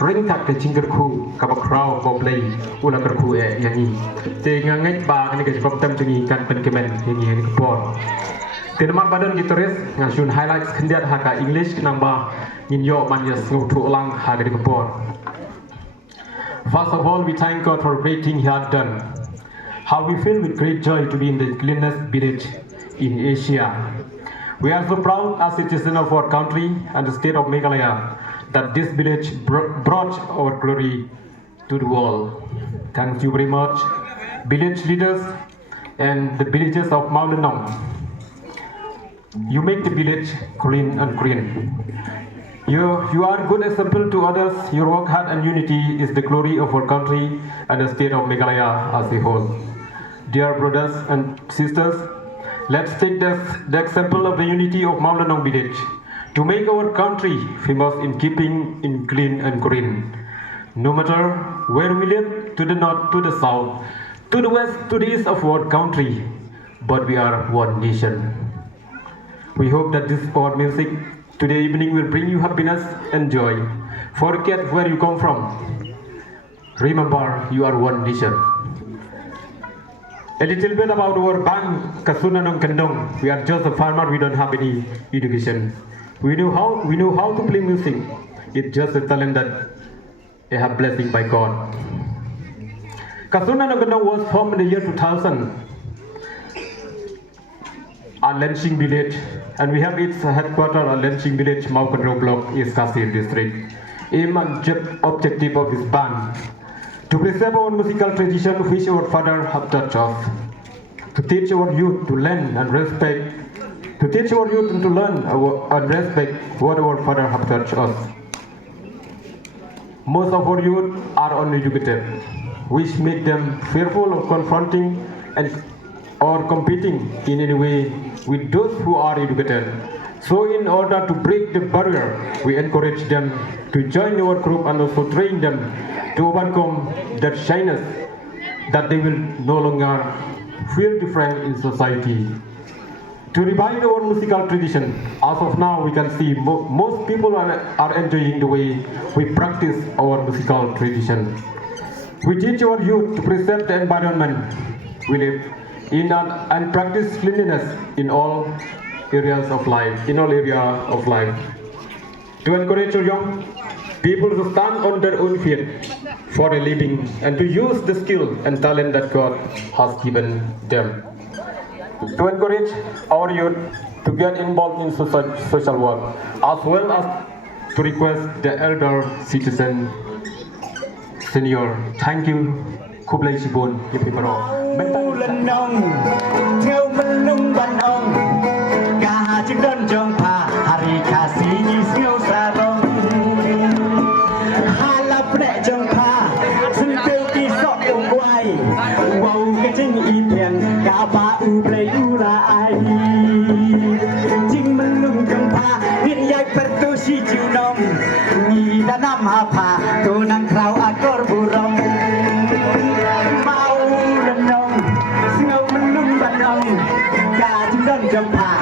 ring tak ke cingker khu ka bakrau ko play ula ker khu yang ni te ngangai ba ni ke problem jungi kan pen kemen yang ni ke por te nama badan gitaris ngasun highlights kendiat haka English namba nin yo man yes ngutu ulang ha ke por. First of all, we thank God for great thing He has done. How we feel with great joy to be in the cleanest village in Asia. We are so proud as citizens of our country and the state of Meghalaya that this village brought our glory to the world. Thank you very much, village leaders and the villagers of Mawlynnong. You make the village clean and green. You are a good example to others. Your work hard and unity is the glory of our country and the state of Meghalaya as a whole. Dear brothers and sisters, let's take the example of the unity of Mawlynnong village to make our country famous in keeping in clean and green. No matter where we live, to the north, to the south, to the west, to the east of our country, but we are one nation. We hope that this our music today evening will bring you happiness and joy. Forget where you come from. Remember, you are one nation. A little bit about our band, Ka Sur Na Nongkyndong. We are just a farmer. We don't have any education. We know how to play music. It's just a talent that I have blessing by God. Ka Sur Na Nongkyndong was formed in the year 2000. At Lansing village, and we have its headquarters at Lansing village, Mawlynnong block, East Kasir district. Aim and objective of this band to preserve our musical tradition which our father have taught us, to teach our youth to learn and respect, what our father have taught us. Most of our youth are uneducated, which make them fearful of confronting or competing in any way with those who are educated. So in order to break the barrier, we encourage them to join our group and also train them to overcome that shyness, that they will no longer feel different in society. To revive our musical tradition, as of now we can see most people are enjoying the way we practice our musical tradition. We teach our youth to preserve the environment we live in and practice cleanliness in all areas of life, to encourage our young people to stand on their own feet for a living and to use the skill and talent that God has given them. To encourage our youth to get involved in social work, as well as to request the elder citizen senior. Thank you. Kublai Sibon, Mawlynnong theo mình lung ban ông cả chiếc đơn trong pha hari kasi như siêu sa bông hala ple trong pha xin tiêu kỳ sọ ông quay wow cái chính y thiền cả ba u play u là ai chính mình lung trong pha hiện dạy pertu si chiu nong nhị đã năm hà pha tu nang krau akor burong Mawlynnong จำพา